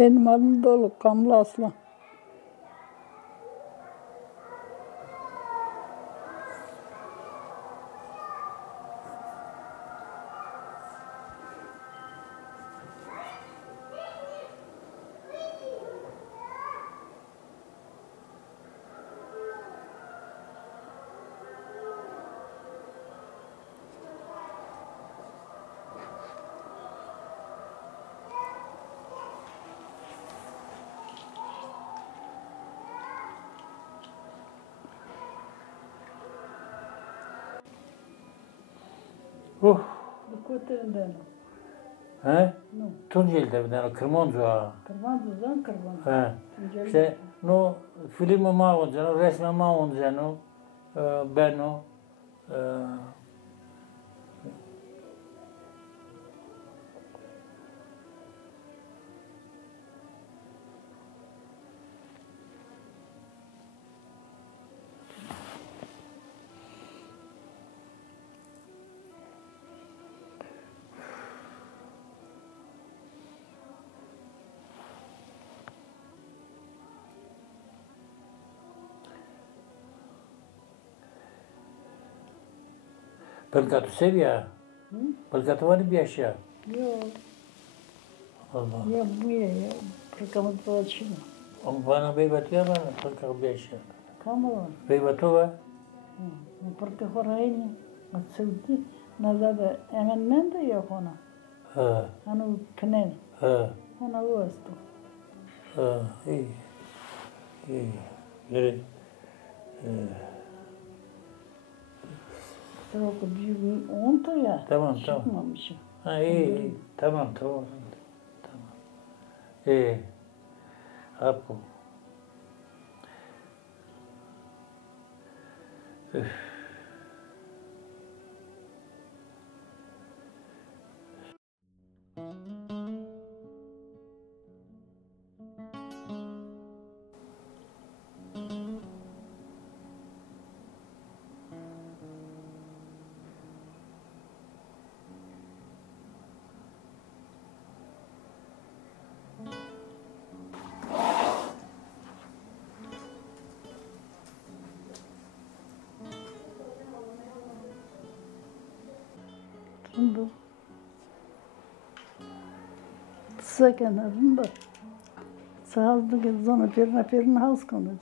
Benim adım dolu, Kamlı Aslan. Dukotirinden. He? No. Tunceli'de bir tane Kırmancu ağa. Kırmancu'dan Kırmancu. He. Tunceli. İşte no filmi mağunca, resmi mağunca, ben o Belkatu seviyor. Belkatu var bir aşağı. Yok. Allah. Ya bu ya. Kırkamız dolaşıyor. Ama bana beybatı ya bana belkatu bir aşağı. Kamala. Beybatı var. Porque horayni. Atsulti. Nazada hemen de yok ona. He. Hani knen. He. Ona uğraştı. He. İyi. İyi. Yürü. Çok büyük onto ya. Tamam, tamam. Çıkmamışım. Ha iyi. Tamam. Tamam. İyi. Hapo. Üf. Şimdi sekenlerinde sağlık zona perna haz konuş.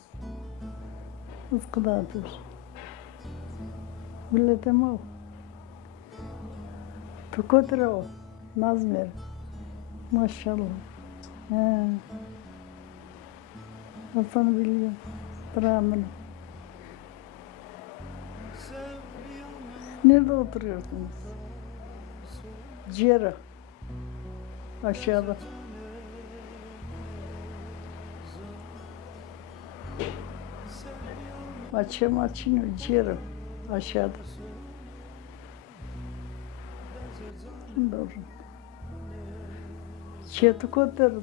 Iskıdadır. Milletim o. Tukotra o. Nazmer. Maşallah. He. Hasan'ı biliyorum. Brahman. Nerede oturuyorsunuz? Ciğeri. Aşağıda. Açın ciğeri. Aşağıda. Doğru.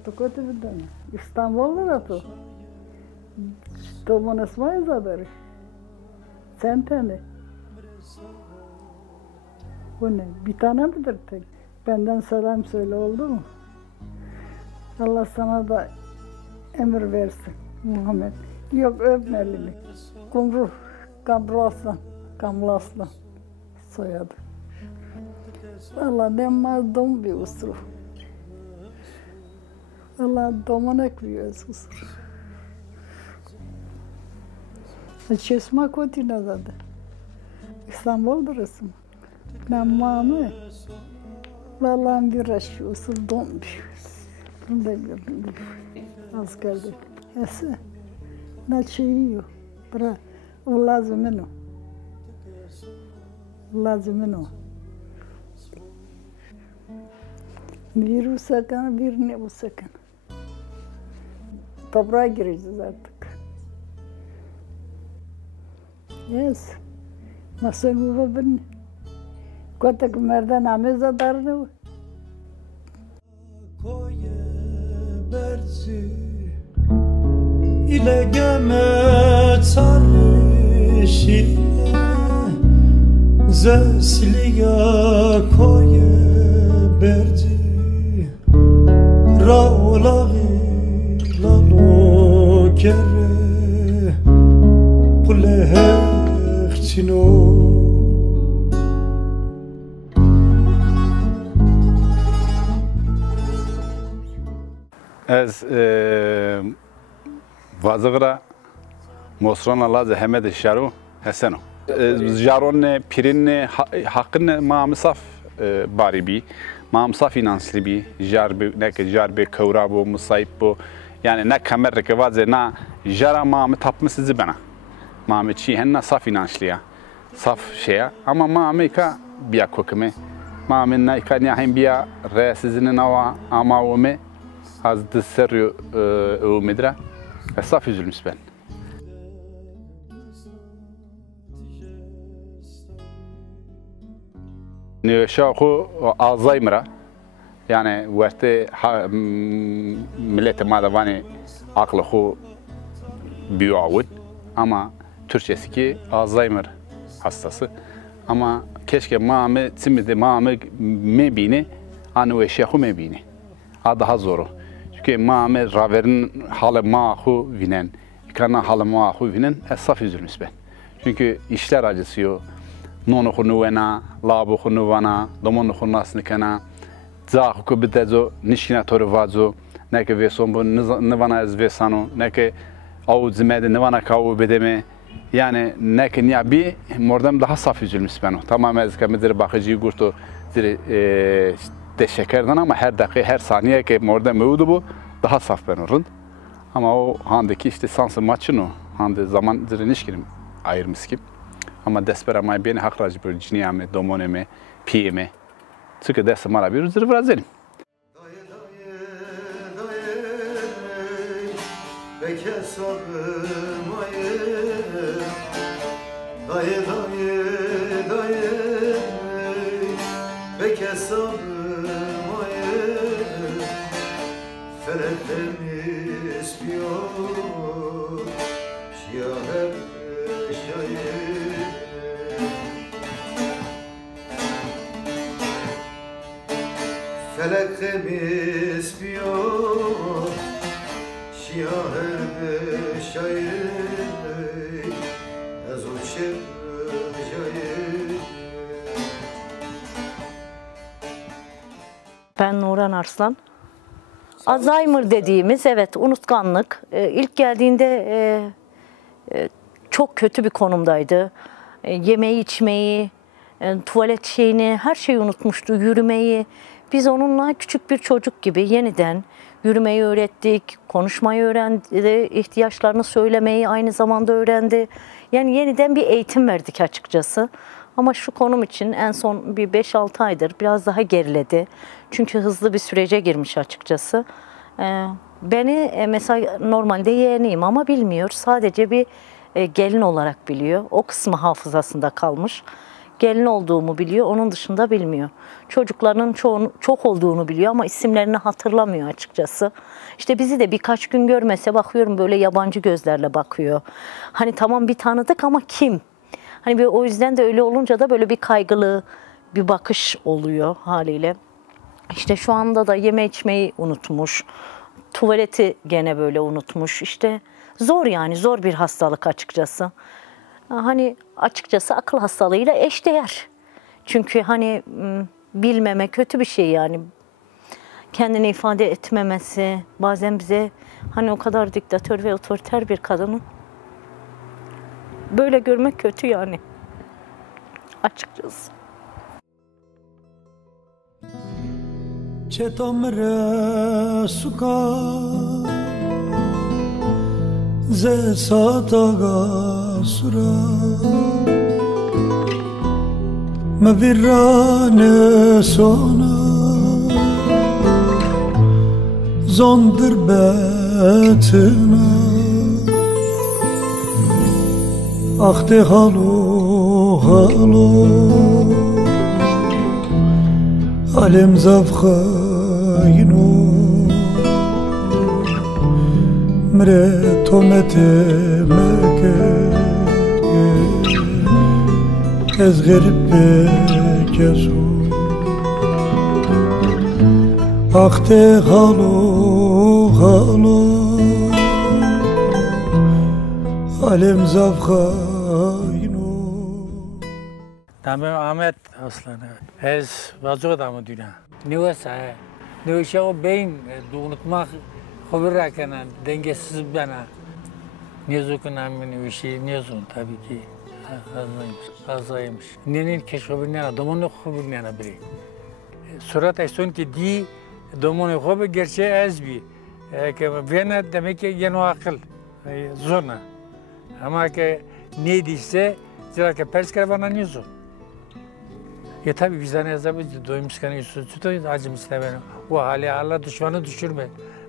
Tukotter bir tane. İstanbul'da da tu. Tomon İsmail Zadari. Sen tane. Bu ne? Bir tane midir tek? Benden selam söyle, oldu mu? Allah sana da emir versin Muhammed. Yok, öpme elini. Kumru, Kamlı Aslan soyadı. Valla ne mazlum bir usul. Valla domanek bir usul. Çeşme Kotina zaten. İstanbul burası mı? Namamı. Vallahi bir aşı usul donmuş. Bunu da gördüm. Askerde. Ese. Naçı yiyor. Bırak. O lazımın o. Lazımın o. Bir usakan, bir ne usakan. Toprağa gireceğiz artık. Yes. Nasıl bu ben? Kotak merdan ameza dardı. Koye berzi ile geme çarşiye zesliya koye berzi raulağı Ez vazıgra Mosrana lazı hemed şaru Haseno. Jaron pirin hakkın mamsaf baribi, mamsaf inanslı bi, jarbe kavrabu musayip bu. Yani ne kamer rekavazı na jara mamı tapması zibana. Mamı çi henna saf inançlıya, saf şeye. Ama mamı ka biya kokme. Mamı na ka nihayim biya reisizinin ava ama ome az dışarı umedra. Saf üzülmüş ben. Nişahu Alzheimer'a yani verte millet madavani aklı hu büyüğün ama Türkçesi ki Alzheimer hastası ama keşke mamı timide mamı mebini anu eşyahu mebini daha zoru çünkü mamı raverin halı mahu vinen kana halı mahu vinen esaf üzülmüş ben çünkü işler acısıyor نون خنونا لابو خنوانا دمون خناس نکنا زاخو که بدهزو نشینه توروازو نکه ویسون بو نوانا از ویسانو نکه او زماده نوانا کاو بدمه yani نکه نیابی مردم daha saf üzülmüş ben o tamam ez kameder bakıcıyı gurtu teşekkürden ama her dakika her saniye ki mordem mevdu bu daha saf ben orun ama o handaki işte sansı maçın o hande zaman ziriniş girim ayırmış gibi ama despera mai bine hakraj bir ciniyame, domoneme, piyeme. Çünkü ders mara bir zırh vrazelim. Felek temiz biyor şiahır şair ez uçur şair. Ben Nuran Arslan. Alzheimer dediğimiz evet unutkanlık. İlk geldiğinde çok kötü bir konumdaydı. Yemeği, içmeyi, tuvalet şeyini, her şeyi unutmuştu, yürümeyi. Biz onunla küçük bir çocuk gibi yeniden yürümeyi öğrettik, konuşmayı öğrendi, ihtiyaçlarını söylemeyi aynı zamanda öğrendi. Yani yeniden bir eğitim verdik açıkçası. Ama şu konum için en son bir 5-6 aydır biraz daha geriledi. Çünkü hızlı bir sürece girmiş açıkçası. Beni mesela normalde yeğeniyim ama bilmiyor. Sadece bir gelin olarak biliyor. O kısmı hafızasında kalmış. Gelin olduğumu biliyor, onun dışında bilmiyor. Çocuklarının çok olduğunu biliyor ama isimlerini hatırlamıyor açıkçası. İşte bizi de birkaç gün görmese bakıyorum böyle yabancı gözlerle bakıyor. Hani tamam bir tanıdık ama kim? Hani o yüzden de öyle olunca da böyle bir kaygılı bir bakış oluyor haliyle. İşte şu anda da yeme içmeyi unutmuş. Tuvaleti gene böyle unutmuş. İşte zor yani zor bir hastalık açıkçası. Hani açıkçası akıl hastalığıyla eşdeğer. Çünkü hani bilmeme kötü bir şey yani. Kendini ifade etmemesi bazen bize hani o kadar diktatör ve otoriter bir kadının böyle görmek kötü yani. Açıkçası. Çetamre suka ze sataga sura mavirane sona zondur betına ahte halo halo alem zavkhayno mre tomete meke ez garip kezu ahte halo halo alem zavkhayno. Tamam Ahmet Aslan. Ez vazgeçtim dünya. Nüvesa. Nüvesa o beyin unutmak Kovira kana dengesiz bana. Niye kunamini bir şey niye tabii ki azaymış. Nenin keşfobinana domonu khobinana biri. Surat ayson ki di domonu khob gerçeği az bir. Ki vena demek ki yeni akıl zona. Ama ki ne diyse zira ki perskarbana niye zor. Ya tabii vicdan azabı doymuş kanı üstü acım istemem. O hali Allah düşmanı düşürme.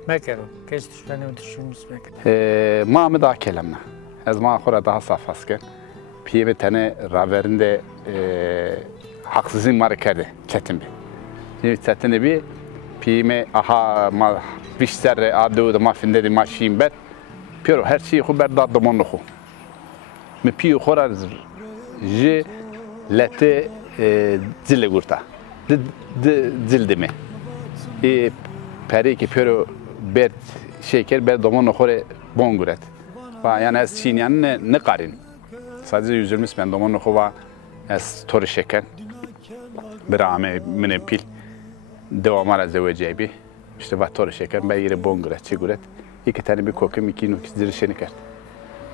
Mekero, keş düşmanı düşürmüş mekero. Mami daha kelamna. Ez ma xora daha saf asker. Piye tane raverinde haksızın marı kerdi çetin bir. Şimdi çetin bir piyeme aha ma bişter adı da ma finde de ma şim bet. Pero her şeyi haber da domon xo. Me piye xora je lete zile gurta. Zildimi. Peri ki pero ber şeker ber domon xore bonguret. Yani az Çin'in ne karin. Sadece yüzülmüş ben domon xova az toru şeker. Bir ame mine pil. Devamara zevecebi. İşte va toru şeker ben yere bonguret, çiguret. İki tane bir kokum iki nukis dirişeni kert.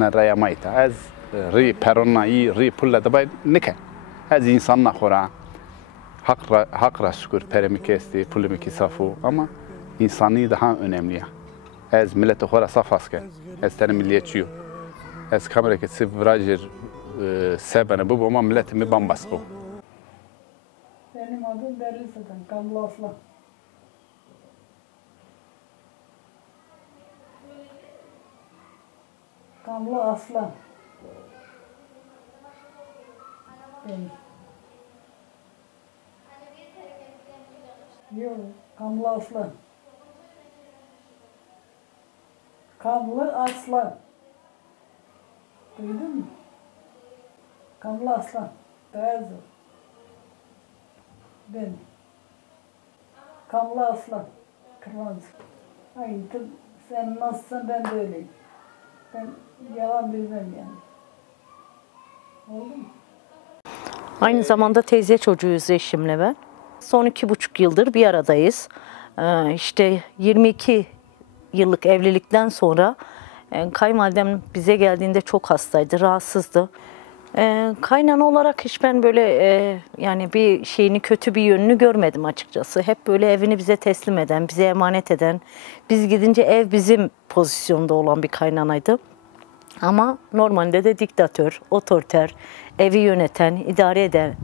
Na raya mayta az ri peronna iyi ri pulla da bay niken. Az insanla xora hak şükür perimi kesti, pulumu kisafu ama insanlığı daha önemli ya. Az millete xora saf asker. Az tane milliyetçiyim. Az kamera ki sıfırajır sebene bu ama milletimi bambas bu. Benim adım Berlisa'dan, Kamlı Aslan. Kamlı Aslan. Benim. Yok, Kamlı Aslan. Kamlı Aslan. Duydun mu? Kamlı Aslan. Beyaz o. Ben. Kamlı Aslan. Kırmızı. Ay, sen nasılsın ben de öyleyim. Ben yalan bilmem yani. Oldu mu? Aynı zamanda teyze çocuğuyuz eşimle ben. Son 2,5 yıldır bir aradayız. İşte 22 yıllık evlilikten sonra kayınvalidem bize geldiğinde çok hastaydı, rahatsızdı. Kaynana olarak hiç ben böyle yani bir şeyini kötü bir yönünü görmedim açıkçası. Hep böyle evini bize teslim eden, bize emanet eden, biz gidince ev bizim pozisyonda olan bir kaynanaydı. Ama normalde de diktatör, otoriter, evi yöneten, idare eden,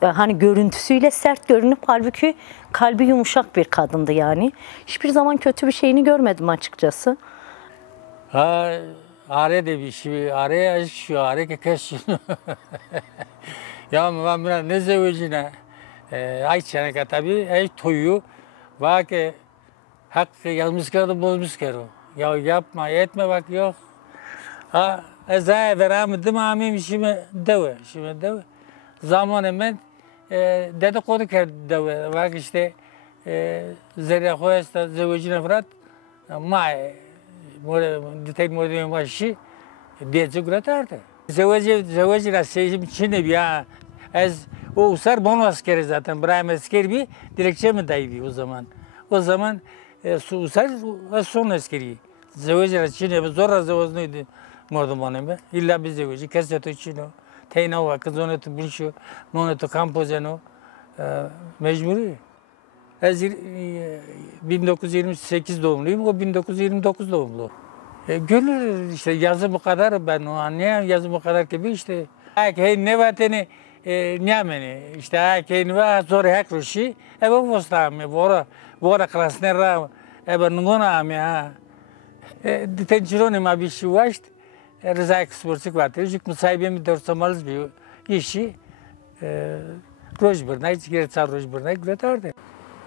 hani görüntüsüyle sert görünüp halbuki kalbi yumuşak bir kadındı yani. Hiçbir zaman kötü bir şeyini görmedim açıkçası. Araya da bir şey, araya aşıyor, araya keşiyor. Ya ben biraz ne zevcine, ay çene tabii, ay toyu, bak hak yazmış kağıdı bozmuş kağıdı. Ya yapma, etme bak yok. Ha, ezaya veremedim amim şimdi deve. Zamanı ben dedikodu kerdi deve. Bak işte zerre koyasta zevcine fırat, ma detaylı modern başı diyecek üretirdi. Zevcine seyim içinde bir ya, az o usar bonu askeri zaten, Brahim askeri bir dilekçe mi daydı o zaman. O zaman usar son askeri. Zevcine içinde zor zevcine mordomanım ben. İlla bir zevci keseto içine. Teyna var, kızıneto bilişo, moneto kampozeno mecburi. Az 1928 doğumluyum, o 1929 doğumlu. Gönül işte yazı bu kadar ben o anlayan yazı bu kadar gibi işte. Hey ne vateni ne meni işte hey ne va zor hak rushi ebe vostame vora klasnera ebe ngona ame ha. Detençirone ma bir şey var işte. Rıza eksportik var. Tecik musayibimi dörtsamalız bir işi rojbırnay, gerçi rojbırnay güretardı.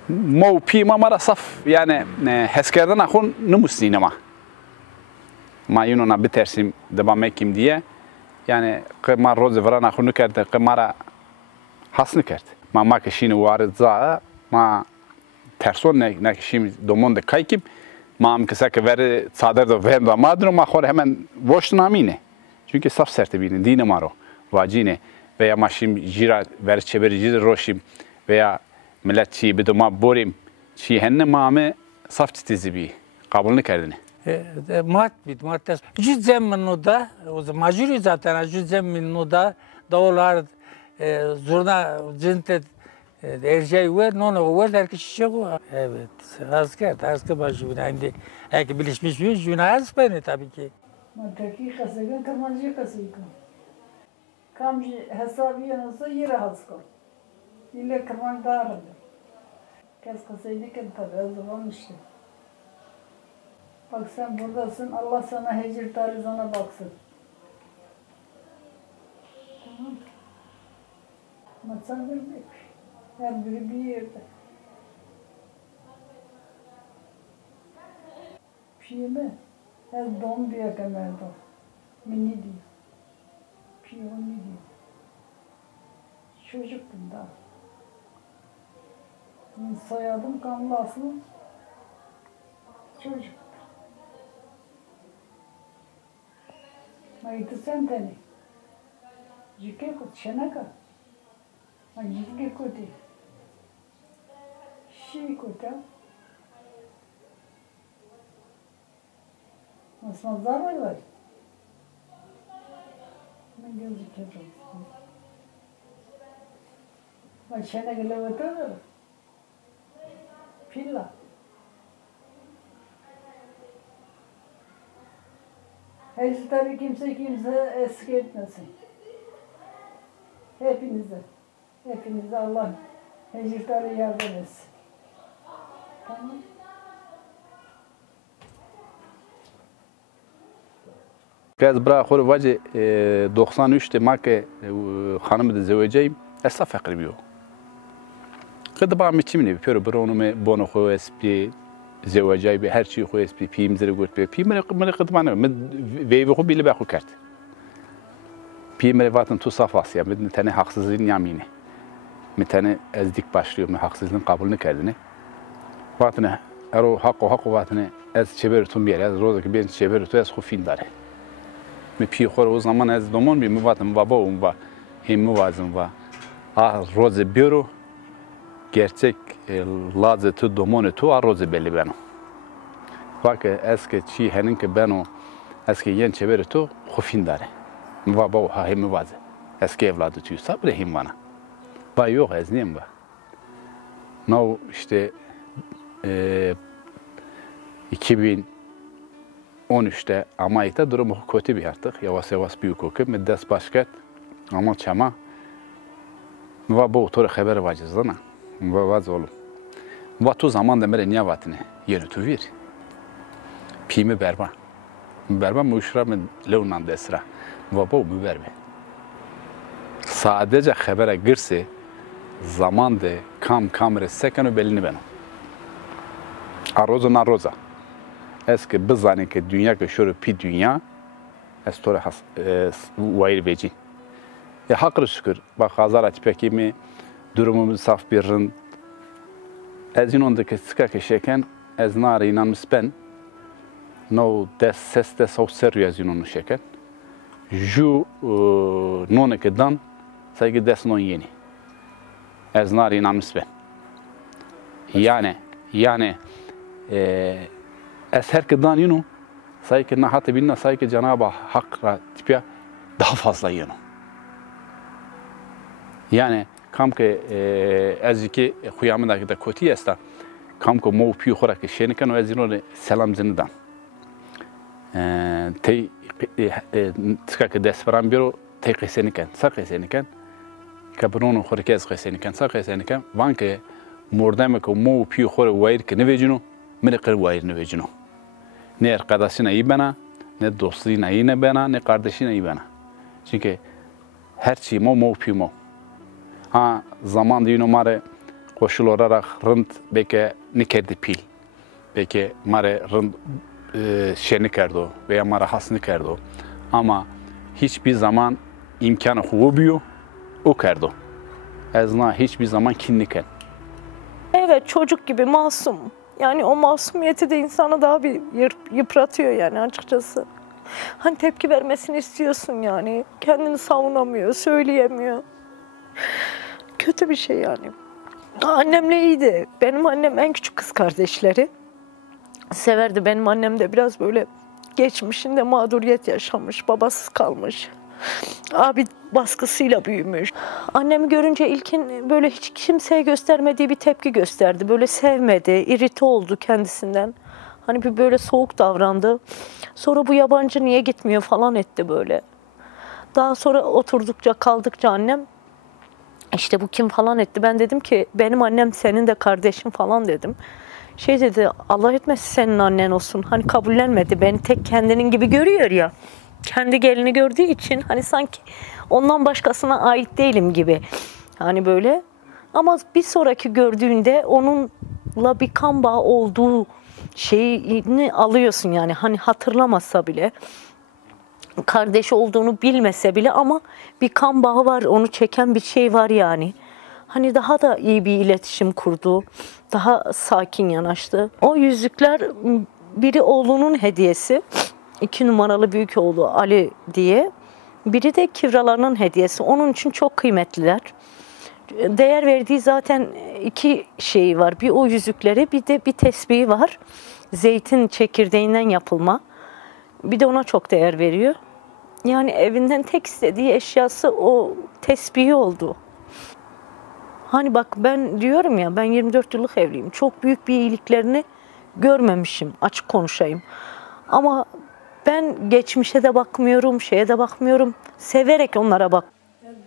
Mo pima mara saf yani heskerden akun numusine ma. Ma yununa bitersim devam mekim diye. Yani kımar roze varan akun nükerde kımara has nükerd. Ma keşini varid za ma terson ne keşim domon de kaykim. Ma amkesek veri sader da vem da madro ma xor hemen boş namine. Çünkü saf serte bine dine maro vacine veya maşim jira ver çeverici roşim veya millet çi biduma borim çi henne mame saf titizi bi kabulünü kerdini. Madde. Cüzem minuda, o zaman majuri zaten cüzem minuda dağlar zurna cinte erceği var, nonu var der ki şişe o. Evet, asker başı binaydı. Belki bilişmiş bir cünayet beni tabii ki. Madde kasıgan kırmancı kasıgan. Kam hesabı yanılsa yere haskol. İlle kırman dağırdı. Kes kasaydı ki tabii o zaman işte. Bak sen buradasın, Allah sana hecir tarizana baksın. Tamam. Matsan bilmek. Her biri bir yerde. Piyeme, her don diye kemerdo. Mini diyor. Piyoni diyor. Çocuktum daha. Soyadım kanlı aslı. Çocuk. Mayıtı sen teni. Jike kut şenaka. Jike kuti. Şi kuta. Masmazlar var. Ne gözüküyor? Ay şenaka levatır. Pilla. Hecitleri kimse eski etmesin. Hepinize Allah hecitleri yardım etsin. Tamam. Gaz bırak onu vacı 93'te makke hanımı da zevceyim. Esaf fakir bir o. Kıdı mi çimini bir onu me bono koyespi zevcey bir her şeyi koyespi pimzere götbe pimere kıdı bana ve ko bile bakı kart. Pimere vatın tu safas ya bir tane haksızlığın yamini. Bir tane ezdik başlıyor mu haksızlığın kabulünü kerdini. Vatına ero hakkı vatına ez çeviritum bir yer ez rozaki ben çeviritum ez kufin dare. Mi pi xor o zaman ez domon bir mi vatım baba um va hem vazım va. Ah roze büro gerçek lazı tu domon tu a roze belli beno. Bak eski çi henin ki beno eski yen çeviritum kufin dare. Mi baba ha hem vazı. Eski evladı tu sabre hem vana. Ba yok ez neyim ba. No işte 2013'te Amay'da durumu kötü bir artık. Yavaş yavaş büyük okuyup müddet başkat ama çama ve bu otoru haber vacız dana. Ve vaz oğlum. Ve tu zaman demere niye vatine? Yeni tu vir. Pimi berba. Berba müşra mı leunan desra. Ve bu müberbe. Sadece habere girse zaman de kamera sekanu belini benim. Arroza narroza. Eski bizani ki dünya ki şöyle pi dünya estora has vayir veci. Ya haklı şükür. Bak hazar açpeki mi durumumuz saf birrin. Ezin ondaki sıka ki şeken ez nari inanmış ben. No des ses des o seryo ezin onu şeken. Ju none ki dan saygı des non yeni. Ez nari inanmış ben. Yani eser kıdan yunu sayki nahatı binna sayki Cenab-ı Hak'ra tipya daha fazla yunu. Yani kam ki eziki kıyamındaki de kötü yesta kam ki mo piyu xorak şeniken o ezino selam zindan. Tey tıkak desperan biro tey qeseniken sa qeseniken kabrono xorkez qeseniken sa qeseniken vanke mordame ki mo piyu xor wayr ki nevejino من قرب وایر نویجنو نه arkadaşına iyi bana ne dostluğuna iyi ne bana ne kardeşine iyi bana çünkü her şey mo pimo ha zaman diyor mare koşul olarak rınt belki ne kerdi pil belki mare rınt şeni kerdo veya mare hasını kerdo ama hiçbir zaman imkanı hubuyor o kerdo ezna hiçbir zaman kinniken evet çocuk gibi masum. Yani o masumiyeti de insana daha bir yıpratıyor yani açıkçası. Hani tepki vermesini istiyorsun yani. Kendini savunamıyor, söyleyemiyor. Kötü bir şey yani. Annemle iyiydi. Benim annem en küçük kız kardeşleri. severdi. Benim annem de biraz böyle geçmişinde mağduriyet yaşamış, babasız kalmış. Abi baskısıyla büyümüş. Annemi görünce ilkin böyle hiç kimseye göstermediği bir tepki gösterdi. Böyle sevmedi, irite oldu kendisinden. Hani bir böyle soğuk davrandı. Sonra bu yabancı niye gitmiyor falan etti böyle. Daha sonra oturdukça kaldıkça annem işte bu kim falan etti. Ben dedim ki benim annem senin de kardeşin falan dedim. Şey dedi, Allah etmesin senin annen olsun. Hani kabullenmedi. Beni tek kendinin gibi görüyor ya. Kendi gelini gördüğü için hani sanki ondan başkasına ait değilim gibi. Hani böyle. Ama bir sonraki gördüğünde onunla bir kan bağı olduğu şeyini alıyorsun yani. Hani hatırlamasa bile, kardeş olduğunu bilmese bile ama bir kan bağı var, onu çeken bir şey var yani. Hani daha da iyi bir iletişim kurdu, daha sakin yanaştı. O yüzükler biri oğlunun hediyesi, 2 numaralı büyük oğlu Ali diye. Biri de Kivralarının hediyesi. Onun için çok kıymetliler. Değer verdiği zaten 2 şeyi var. Bir o yüzükleri, bir de bir tesbihi var. Zeytin çekirdeğinden yapılma. Bir de ona çok değer veriyor. Yani evinden tek istediği eşyası o tesbihi oldu. Hani bak ben diyorum ya, ben 24 yıllık evliyim. Çok büyük bir iyiliklerini görmemişim, açık konuşayım. Ama ben geçmişe de bakmıyorum, şeye de bakmıyorum. Severek onlara bak.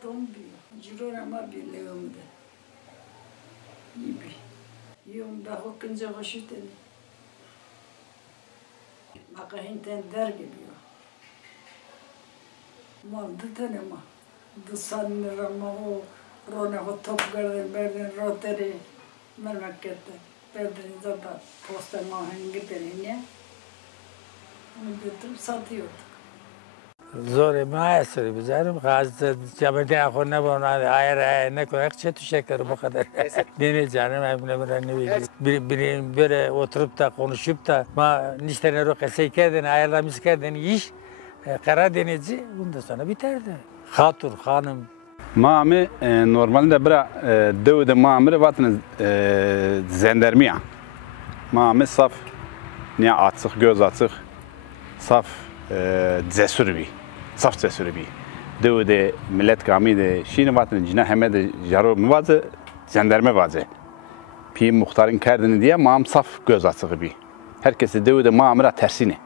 Dom bir, cirorama bir leğimde. Gibi. Yumda hokunca hoşuten. Makahinten der gibi. Maldı tanıma. Dısanırama o rone ho top garden berden roteri memlekette. Berden zaten posta mahengi derinye. Onu götürüp satıyorduk. Zor maalesef canım. Hazır cebede akor ne bana ayır ne koyak çetü şeker bu kadar. Dene canım ne bileyim böyle oturup da konuşup da ma niştene rokese kedin ayarlamış kedin iş Karadeniz'i bundan sonra biterdi. Hatun hanım. Mami normalde bira devde mamire vatın zendermiya. Mami saf niye açık göz açık saf cesur bir. Saf cesur bir. Devde millet kamide şini vatın cina heme de jaro muvazı zenderme vazı. Pi muhtarın kerdini diye mam saf göz açık bir. Herkesi devde mamire tersini.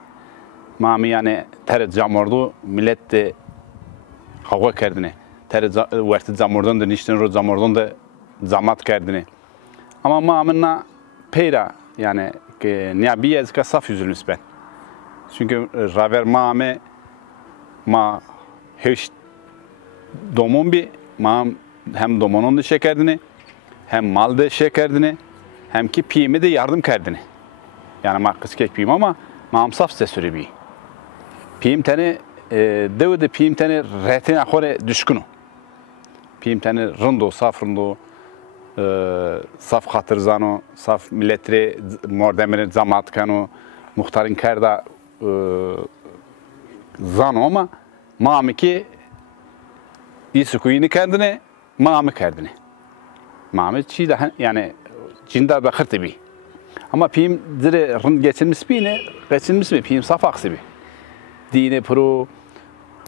Mami yani ter camordu millet de hava kerdini. Ter vaqti zamordan da nişten ro zamordan da zamat kerdini. Ama mamına peyra yani ki niye bir ezka saf yüzülmüş ben. Çünkü raver mame ma hiç domon bir mam hem domonun da şekerdini hem mal da şekerdini hem ki piyime de yardım kerdini. Yani ma kıskek piyim ama mam saf sesuri bir. Piyim tane devde piyim tane rehtine akore düşkünü. Piyim tane rındo, saf rındo, saf hatırzano, saf milletri mordemiri zamat kanu, muhtarın kerda zano ama mami ki isukuyini kendine, mami kendine. Mami çiğ de yani cinda bakır tabi. Ama piyim zire rın geçilmiş bir ne, geçilmiş mi? Piyim saf aksi bir. Dine pro,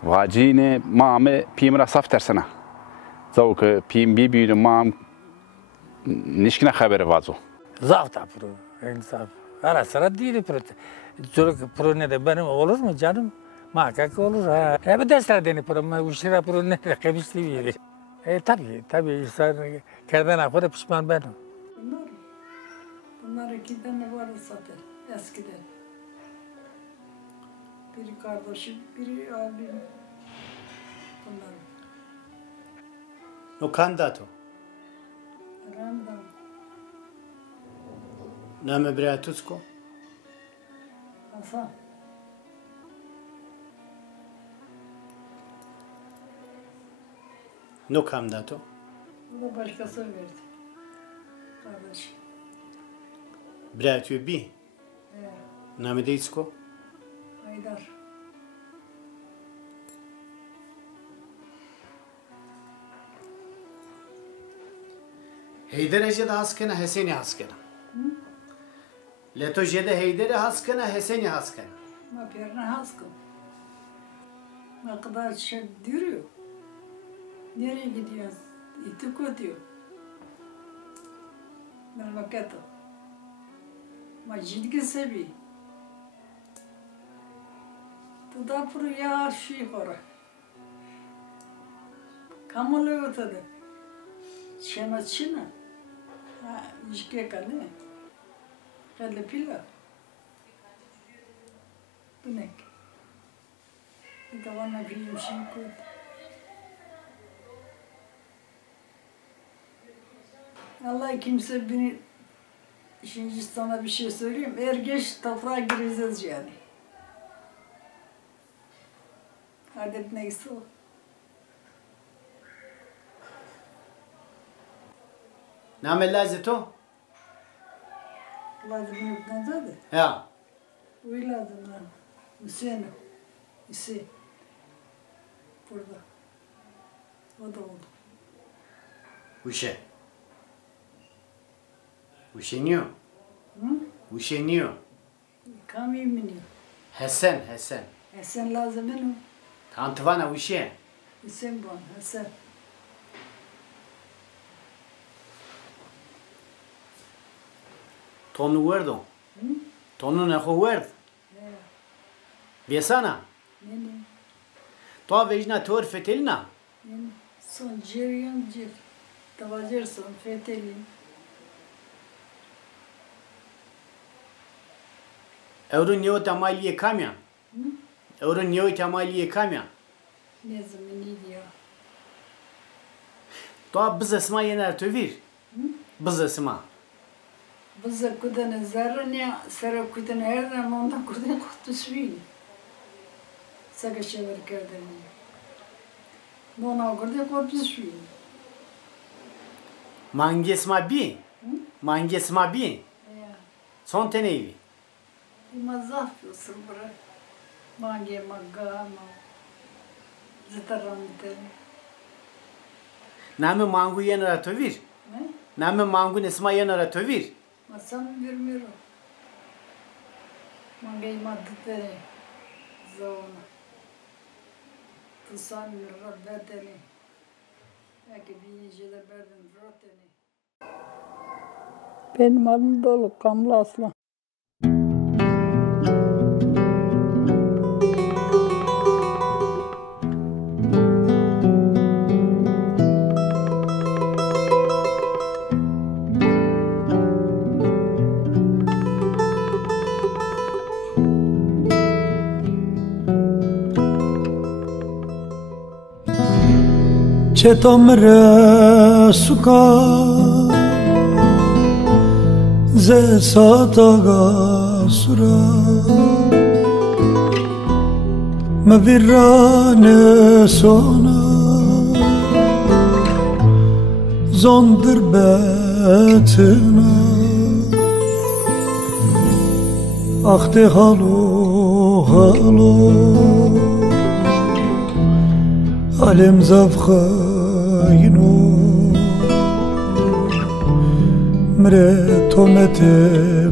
vacine, mami piyimra saf tersana. Zavuk piyim bir büyüdü mam nişkine haberi vazo. Zaf da pro, insaf. Ara sıra değil pro. Çocuk pro ne de benim olur mu canım? Muhakkak olur ha. Hep dersler deni pro, ama uşira pro ne de kebisli bir yeri. Tabii insan kerden akora pişman benim. Bunlar 2 tane vardı zaten eskiden. Biri kardeşim, biri abim. Bunlar. No candidato. Randam. Name Breatusko. Hasan. No candidato. Bu da başkası verdi. Kardeşim. Breatu B. Name Deitsko. Haydar. Heydar Ece de haskena, Heseni haskena. Leto jede heyderi haskana, heseni haskana. Ma perna haskım. Ne kadar şey duruyor. Nereye gidiyoruz? İtik diyor. Ben vakit. Ma ciddi sebi. Tu da puru ya şey kora. Kamolu otadı. Şena çina. Ha, işke kanı. Kalle pila. Bu ne? Bir de bana bir yumuşak koydu. Allah kimse beni, şimdi sana bir şey söyleyeyim, eğer geç toprağa gireceğiz yani. Adet neyse o. Name lazeto? Lazım unuttan zaten. Ya. Uyladım lan. Hüseyin. Hüseyin. Burada. O da oldu. Uşe. Uşeniyor. Hı? Uşeniyor. Kam yeminiyor. Hesen, Hesen. Sen lazım benim. Tantıvana uşe. Hüseyin bana. Sen. Tonu verdo. Tonu ne ho verd. Besana. Nene. To vejna tor fetelina. Nene. Son ciriyon cir. Tavacer son fetelin. Evrun niyo tamaliye kamya. Evrun niyo tamaliye kamya. Ne zaman diyor. To biz esma yener tövir. Biz esma. Bize kudene zarranya, sera kudene erden ondan kudene kutu svini. Saka şever kerdeni. Nona kudene kutu svini. Mangi esma bi. Mangi esma bi. Son tenevi. Ima zahpıyorsun bırak. Mange magana. Zitaram biteni. Name mangu yener tövir. Ne? Name mangu esma yener tövir. Masam vermiyorum. Mange madde zona. Tusan rabbeteni. Eki binicide berden roteni. Benim adım Dolu, Kamlı Aslan. چطمره سکا ز ساتاگا سرا مبیران سونا زندر بتنا اخت حالو حالو علم زفخاینو مره تومته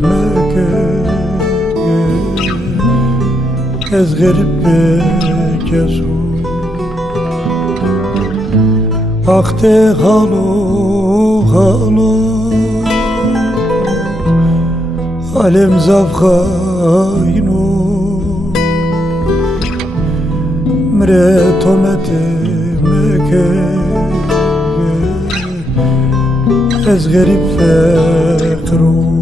مکه از غریب بکسو اخت حالو حالو علم زفخاینو مره تومته مکه از غریب فقرو